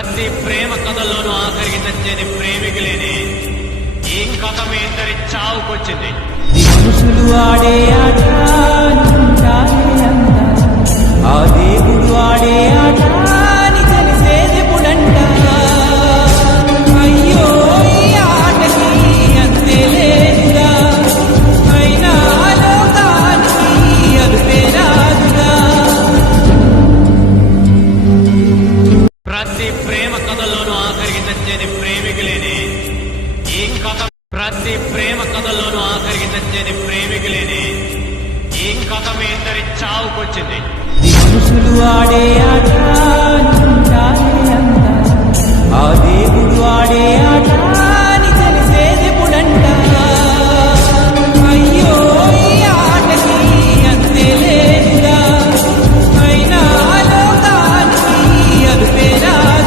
ప్రతి ప్రేమ కథల్లోనూ ఆఖరికి చచ్చేది ప్రేమికులేని ఈ కథ మీ ఇద్దరి చావుకొచ్చింది. మనుషులు ఆడే ఆట అనుకుంటారే అంత, ఆ దేవుడు ఆడే ఆట అని తెలిసేదెప్పుడంట. అయ్యో ఈ ఆటకి అంతే లేదుగా, అయినా లోకానికి అదుపే రాదుగా. ప్రతి ప్రేమ కథల్లోనూ ఆఖరికి చచ్చేది ప్రేమికులేని ఈ కథ ప్రతి ప్రేమ కథల్లోనూ ఆఖరికి చచ్చేది ప్రేమికులేని ఈ కథ మీ ఇద్దరి చావుకొచ్చింది. మనుషులు ఆడే